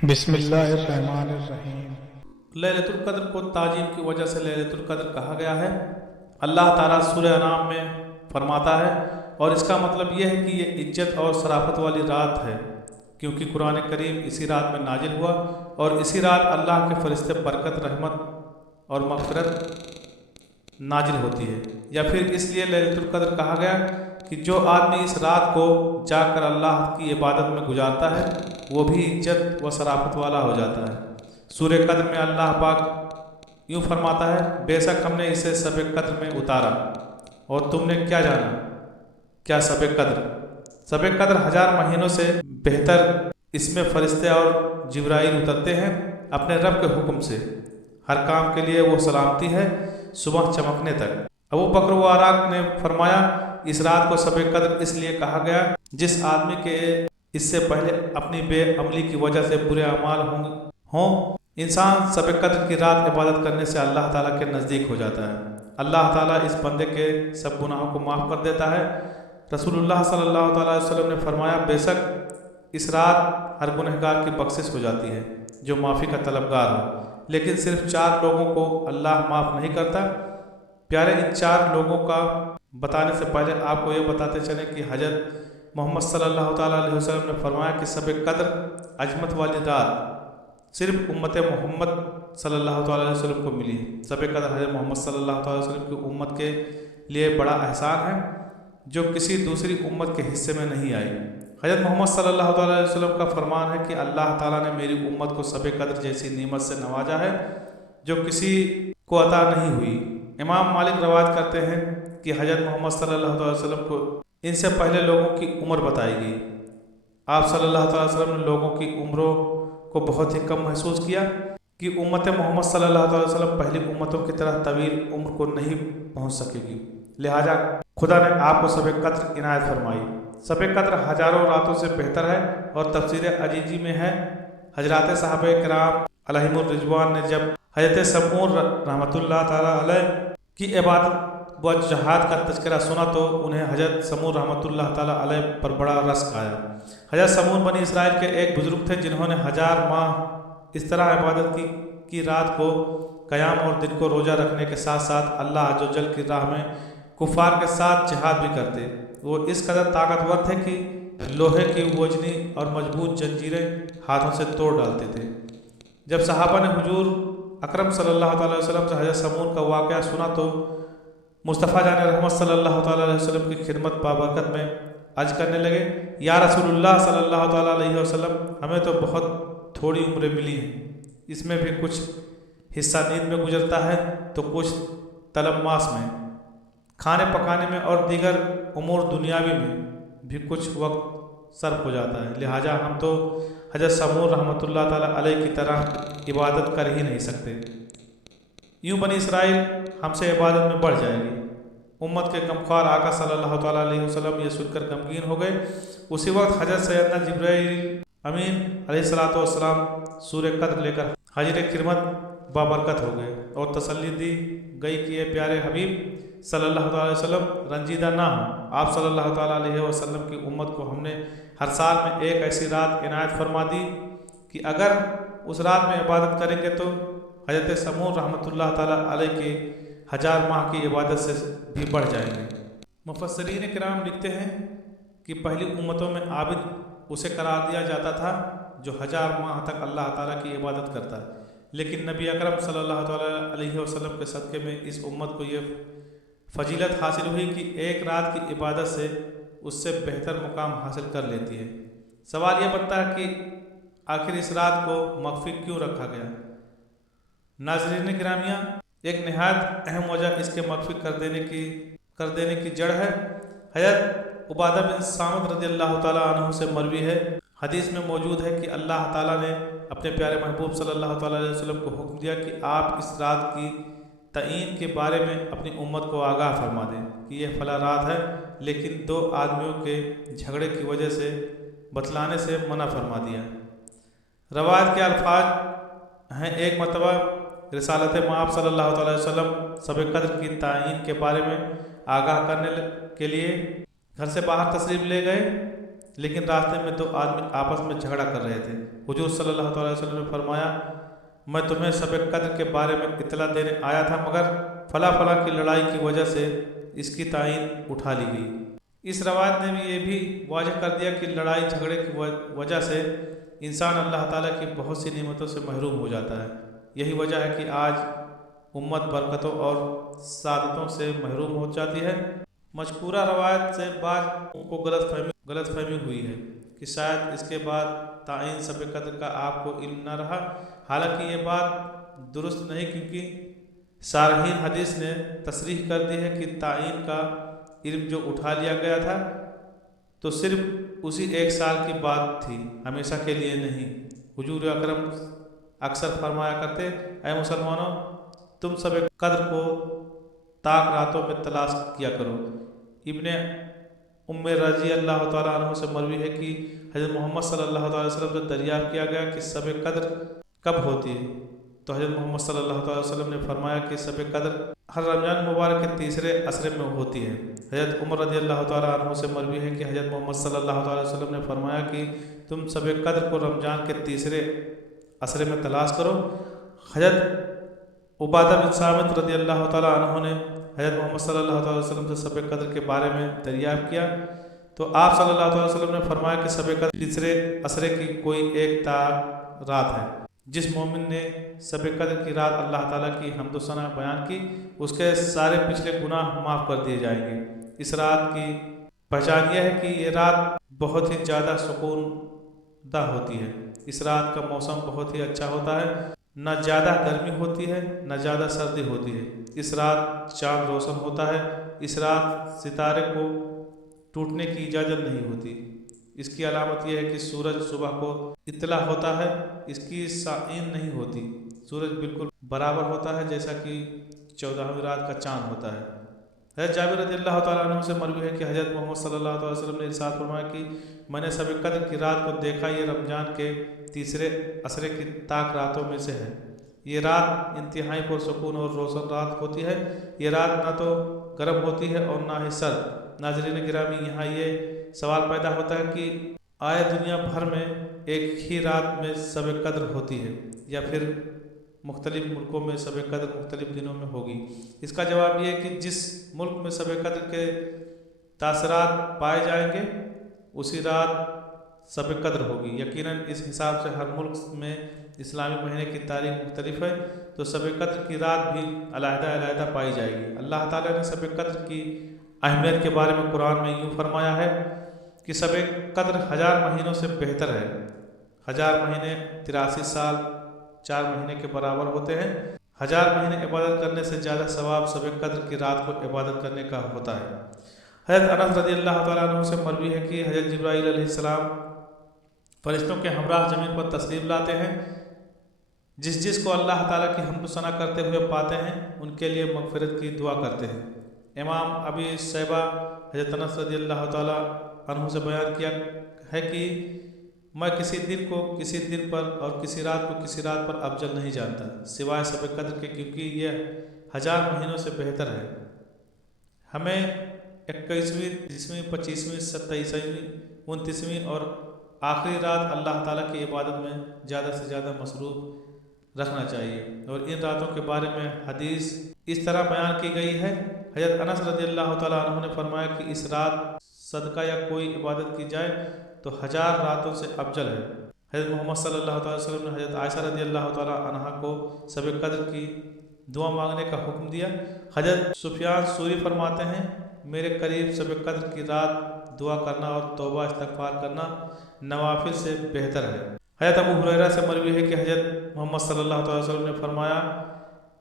بسم اللہ الرحمن الرحیم۔ ليلۃ القدر کو تعظیم کی وجہ سے ليلۃ القدر کہا گیا ہے۔ اللہ تعالیٰ سورہ انعام میں فرماتا ہے اور اس کا مطلب یہ ہے کہ یہ عزت اور شرافت والی رات ہے، کیونکہ قرآن کریم اسی رات میں نازل ہوا اور اسی رات اللہ کے فرشتے برکت، رحمت اور مغفرت نازل ہوتی ہے۔ یا پھر اس لیے ليلۃ القدر کہا گیا کہ جو آدمی اس رات کو جا کر اللہ کی عبادت میں گزارتا ہے وہ بھی عزت و شرافت والا ہو جاتا ہے۔ سورہ قدر میں اللہ پاک یوں فرماتا ہے، بے شک ہم نے اسے شب قدر میں اتارا اور تم نے کیا جانا کیا شب قدر؟ شب قدر 1000 مہینوں سے بہتر، اس میں فرشتے اور جبرائیل اترتے ہیں اپنے رب کے حکم سے، ہر کام کے لیے وہ سلامتی ہے صبح چمکنے تک۔ ابو بکر و آراق نے فرمایا، اس رات کو شب قدر اس لیے کہا گیا جس آدمی کے اس سے پہلے اپنی بے عملی کی وجہ سے برے اعمال ہوں۔ انسان شب قدر کی رات عبادت کرنے سے اللہ تعالیٰ کے نزدیک ہو جاتا ہے۔ اللہ تعالیٰ اس بندے کے سب گناہوں کو معاف کر دیتا ہے۔ رسول اللہ صلی اللہ تعالیٰ علیہ وسلم نے فرمایا، بے شک اس رات ہر گنہگار کی بخشش ہو جاتی ہے جو معافی کا طلبگار ہو، لیکن صرف 4 لوگوں کو اللہ معاف نہیں کرتا۔ پیارے، ان 4 لوگوں کا بتانے سے پہلے آپ کو یہ بتاتے چلیں کہ حضرت محمد صلی اللہ تعالیٰ علیہ وسلم نے فرمایا کہ شب قدر عظمت والی رات صرف امت محمد صلی اللہ تعالیٰ علیہ وسلم کو ملی ہے۔ شب قدر حضرت محمد صلی اللہ تعالیٰ علیہ وسلم کی امت کے لیے بڑا احسان ہے جو کسی دوسری امت کے حصے میں نہیں آئی۔ حضرت محمد صلی اللہ تعالیٰ علیہ وسلم کا فرمان ہے کہ اللہ تعالیٰ نے میری امت کو شب قدر جیسی نعمت سے نوازا ہے جو کسی کو عطا نہیں ہوئی۔ امام مالک روایت کرتے ہیں کہ حضرت محمد صلی اللہ تعالیٰ علیہ وسلم کو ان سے پہلے لوگوں کی عمر بتائی گئی۔ آپ صلی اللہ تعالیٰ علیہ وسلم نے لوگوں کی عمروں کو بہت ہی کم محسوس کیا کہ امت محمد صلی اللہ تعالیٰ علیہ وسلم پہلی امتوں کی طرح طویل عمر کو نہیں پہنچ سکے گی، لہٰذا خدا نے آپ کو شب قدر عنایت فرمائی۔ شب قدر ہزاروں راتوں سے بہتر ہے اور تفسیر عزیزی میں ہے، حضرات صحابہ کرام علیہم الرضوان نے جب حضرت سمون رحمۃ اللہ تعالیٰ علیہ کی عبادت و جہاد کا تذکرہ سنا تو انہیں حضرت سمون رحمۃ اللہ تعالیٰ علیہ پر بڑا رشک آیا۔ حضرت سمون بنی اسرائیل کے ایک بزرگ تھے جنہوں نے 1000 ماہ اس طرح عبادت کی کہ رات کو قیام اور دن کو روزہ رکھنے کے ساتھ ساتھ اللہ عز و جل کی راہ میں کفار کے ساتھ جہاد بھی کرتے۔ وہ اس قدر طاقتور تھے کہ لوہے کی وزنی اور مضبوط زنجیریں ہاتھوں سے توڑ ڈالتے تھے۔ جب صحابہ نے حضور اکرم صلی اللہ تعالیٰ علیہ وسلم سے حضرت سمون کا واقعہ سنا تو مصطفیٰ جان رحمت صلی اللہ تعالیٰ علیہ وسلم کی خدمت بابرکت میں عرض کرنے لگے، یا رسول اللہ صلی اللہ تعالیٰ علیہ وسلم، ہمیں تو بہت تھوڑی عمریں ملی ہیں، اس میں بھی کچھ حصہ نیند میں گزرتا ہے تو کچھ طلب ماس میں، کھانے پکانے میں اور دیگر امور دنیاوی میں بھی کچھ وقت صرف ہو جاتا ہے، لہٰذا ہم تو حضرت سمون رحمۃ اللہ تعالیٰ علیہ کی طرح عبادت کر ہی نہیں سکتے۔ یوں بنی اسرائیل ہم سے عبادت میں بڑھ جائے گی۔ امت کے غمخوار آقا صلی اللہ تعالیٰ علیہ وسلم یہ سن کر غمگین ہو گئے۔ اسی وقت حضرت سیدنا جبرائیل امین علیہ الصلوۃ والسلام سورہ قدر لے کر حاضر خدمت بابرکت ہو گئے اور تسلی دی گئی کہ یہ پیارے حبیب صلی اللہ تعالیٰ علیہ وسلم رنجیدہ نہ ہوں۔ آپ صلی اللہ تعالیٰ علیہ وسلم کی امت کو ہم نے ہر سال میں ایک ایسی رات عنایت فرما دی کہ اگر اس رات میں عبادت کریں گے تو حضرت سمون رحمۃ اللہ تعالیٰ علیہ کے 1000 ماہ کی عبادت سے بھی بڑھ جائیں گے۔ مفسرین کرام لکھتے ہیں کہ پہلی امتوں میں عابد اسے قرار دیا جاتا تھا جو 1000 ماہ تک اللہ تعالیٰ کی عبادت کرتا ہے، لیکن نبی اکرم صلی اللہ تعالیٰ علیہ وسلم کے صدقے میں اس امت کو یہ فضیلت حاصل ہوئی کہ ایک رات کی عبادت سے اس سے بہتر مقام حاصل کر لیتی ہے۔ سوال یہ بنتا ہے کہ آخر اس رات کو مخفی کیوں رکھا گیا؟ ناظرین گرامیہ، ایک نہایت اہم وجہ اس کے مخفی کر دینے کی جڑ ہے۔ حضرت عبادہ بن صامت رضی اللہ تعالیٰ عنہ سے مروی ہے، حدیث میں موجود ہے کہ اللہ تعالیٰ نے اپنے پیارے محبوب صلی اللہ تعالیٰ علیہ وسلم کو حکم دیا کہ آپ اس رات کی تعین کے بارے میں اپنی امت کو آگاہ فرما دیں کہ یہ فلاں رات ہے، لیکن 2 آدمیوں کے جھگڑے کی وجہ سے بتلانے سے منع فرما دیا۔ روایت کے الفاظ ہیں، ایک مرتبہ رسالت مآب صلی اللہ تعالیٰ علیہ وسلم شب قدر کی تعین کے بارے میں آگاہ کرنے کے لیے گھر سے باہر تشریف لے گئے लेकिन रास्ते में 2 आदमी आपस में झगड़ा कर रहे थे। हुजूर सल्लल्लाहु अलैहि वसल्लम ने फरमाया, मैं तुम्हें शब कद्र के बारे में इत्तला देने आया था, मगर फला फला की लड़ाई की वजह से इसकी तायीन उठा ली गई। इस रवायत ने भी ये भी वाज़ह कर दिया कि लड़ाई झगड़े की वजह से इंसान अल्लाह ताला की बहुत सी नेमतों से महरूम हो जाता है। यही वजह है कि आज उम्मत बरकतों और सादतों से महरूम हो जाती है। मज़कूरा रवायत से बाज़ को गलतफहमी हुई है कि शायद इसके बाद तायीन शब कद्र का आपको इल्म न रहा। हालांकि ये बात दुरुस्त नहीं, क्योंकि सारहीन हदीस ने तसरीह कर दी है कि तायीन का इल्म जो उठा लिया गया था तो सिर्फ उसी 1 साल की बात थी, हमेशा के लिए नहीं। हुजूर अकरम अक्सर फरमाया करते, ऐ मुसलमानों, तुम शब कद्र को ताक रातों में तलाश किया करो। इब्ने उम्मे रजी अल्लाह तआला अन्हु से मरवी है कि हज़रत मोहम्मद सल्लल्लाहु अलैहि वसल्लम से दरियाफ़्त किया गया कि शब कद्र कब होती है, तो हज़रत मोहम्मद सल्लल्लाहु अलैहि वसल्लम ने फरमाया कि शब कद्र हर रमज़ान मुबारक के तीसरे असरे में होती है। हज़रत उमर रज़ी अल्लाह तआला अन्हु से मरवी है कि हज़रत मोहम्मद सल्लल्लाहु अलैहि वसल्लम ने फरमाया कि तुम शब कद्र को रमज़ान के तीसरे असरे में तलाश करो। हज़रत उबादा बिन सामित रज़ी अल्लाह तआला अन्हु ने हज़रत मोहम्मद सल्लल्लाहु अलैहि वसल्लम से शब कद्र के बारे में दरियाफ़्त किया, तो आप सल्लल्लाहु अलैहि वसल्लम ने फरमाया कि शब कद्र तीसरे असरे की कोई एक रात है। जिस मोमिन ने शब कद्र की रात अल्लाह ताला की हम्द सना बयान की, उसके सारे पिछले गुनाह माफ़ कर दिए जाएंगे। इस रात की पहचान यह है कि ये रात बहुत ही ज़्यादा सुकूनदा होती है। इस रात का मौसम बहुत ही अच्छा होता है, न ज़्यादा गर्मी होती है न ज़्यादा सर्दी होती है। इस रात चाँद रोशन होता है। इस रात सितारे को टूटने की इजाज़त नहीं होती। इसकी अलामत यह है कि सूरज सुबह को इत्तला होता है, इसकी साइन नहीं होती। सूरज बिल्कुल बराबर होता है जैसा कि 14वीं रात का चाँद होता है। हज़रत जाबिर रज़ियल्लाहु तआला अन्हु से मरवी है कि हज़रत मोहम्मद सल्लल्लाहु अलैहि वसल्लम ने इरशाद फरमाया कि मैंने शब कद्र की रात को देखा, ये रमज़ान के तीसरे असरे की ताक रातों में से है। ये रात इंतहाई पुरसुकून और रोशन रात होती है। ये रात न तो गर्म होती है और ना ही सर्द। नाज़रीन गिरामी, यहाँ ये सवाल पैदा होता है कि आए दुनिया भर में एक ही रात में शब कद्र होती है या फिर मुख्तलिफ मुल्कों में शब कद्र मुख्तलिफ दिनों में होगी। इसका जवाब ये है कि जिस मुल्क में शब कद्र के तासरात पाए जाएंगे उसी रात शब कद्र होगी। यकीनन इस हिसाब से हर मुल्क में इस्लामी महीने की तारीख मुख्तलिफ है, तो शब कद्र की रात भी अलहदा पाई जाएगी। अल्लाह ताला ने शब कद्र की अहमियत के बारे में कुरान में यूँ फरमाया है कि शब कद्र 1000 महीनों से बेहतर है। 1000 महीने 83 साल 4 महीने के बराबर होते हैं। 1000 महीने इबादत करने से ज़्यादा सवाब शब कद्र की रात को इबादत करने का होता है। हज़रत अनस रज़ियल्लाहु तआला अन्हु से मरवी है कि हज़रत जिब्राईल अलैहिस्सलाम फरिश्तों के हमराह ज़मीन पर तशरीफ़ लाते हैं। जिस को अल्लाह ताला की हम्द सना करते हुए पाते हैं उनके लिए मग़फ़िरत की दुआ करते हैं। इमाम अबी शैबा हज़रत अनस रज़ियल्लाहु तआला अन्हु से बयान किया है कि मैं किसी दिन को किसी दिन पर और किसी रात को किसी रात पर अफजल नहीं जानता सिवाय शब कद्र के, क्योंकि यह 1000 महीनों से बेहतर है। हमें 21वीं, 20वीं, 25वीं, 27वीं, 29वीं और आखिरी रात अल्लाह ताला की इबादत में ज़्यादा से ज़्यादा मसरूफ़ रखना चाहिए। और इन रातों के बारे में हदीस इस तरह बयान की गई है। हज़रत अनस रज़ियल्लाहु तआला अन्हु ने फरमाया कि इस रात सदका या कोई इबादत की जाए तो 1000 रातों से अफजल है। हज़रत मोहम्मद सल्लल्लाहु अलैहि वसल्लम ने हज़रत आयशा रज़ियल्लाहु तआला अन्हा को शब कद्र की दुआ मांगने का हुक्म दिया। हज़रत सुफियान सूरी फरमाते हैं, मेरे करीब शब कद्र की रात दुआ करना और तौबा इस्तग़फ़ार करना नवाफिल से बेहतर है। हज़रत अबू हुरैरा से मरवी है कि हज़रत मोहम्मद सल्लल्लाहु अलैहि वसल्लम ने फरमाया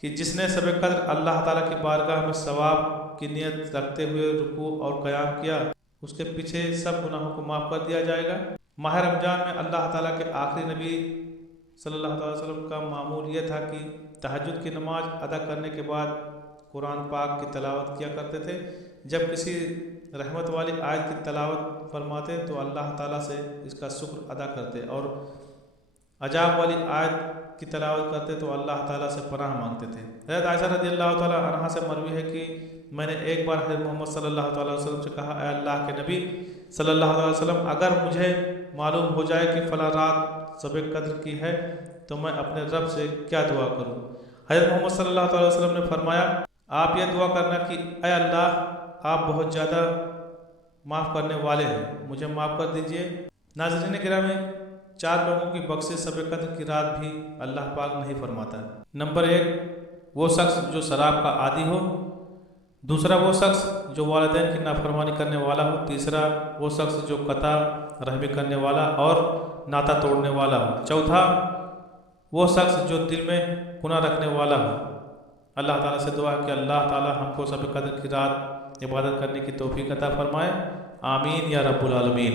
कि जिसने शब कद्र अल्लाह ताला की बारगाह में सवाब की नियत रखते हुए रुकू और क़याम किया, उसके पीछे सब गुनाहों को माफ़ कर दिया जाएगा। माह रमज़ान में अल्लाह ताला के आखिरी नबी सल्लल्लाहु अलैहि वसल्लम का मामूल यह था कि तहज्जुद की नमाज अदा करने के बाद कुरान पाक की तलावत किया करते थे। जब किसी रहमत वाली आयत की तलावत फरमाते तो अल्लाह ताला से इसका शुक्र अदा करते और अजाब वाली आयत की तिलावत करते तो अल्लाह ताला से पनाह मांगते थे। हज़रत आयशा रज़ियल्लाहु ताला अन्हा से मरवी है कि मैंने एक बार हज़रत मोहम्मद सल्लल्लाहु अलैहि वसल्लम से कहा, ऐ अल्लाह के नबी सल्लल्लाहु अलैहि वसल्लम, अगर मुझे मालूम हो जाए कि फ़लाँ रात शब कद्र की है तो मैं अपने रब से क्या दुआ करूं? हज़रत मोहम्मद सल्लल्लाहु अलैहि वसल्लम ने फरमाया, आप ये दुआ करना कि ऐ अल्लाह, आप बहुत ज़्यादा माफ़ करने वाले हैं, मुझे माफ़ कर दीजिए। नाज़रीन गिरामी, 4 लोगों की बख्शिश शब कद्र की रात भी अल्लाह पाक नहीं फरमाता। नंबर 1, वो शख्स जो शराब का आदी हो। दूसरा, वो शख्स जो वालिदैन की नाफरमानी करने वाला हो। तीसरा, वो शख्स जो कता रहमी करने वाला और नाता तोड़ने वाला हो। चौथा, वो शख्स जो दिल में गुनाह रखने वाला हो। अल्लाह ताला से दुआ कि अल्लाह ताला हमको शब कद्र की रात इबादत करने की तौफीक अता फरमाए। आमीन या रब्बुल आलमीन।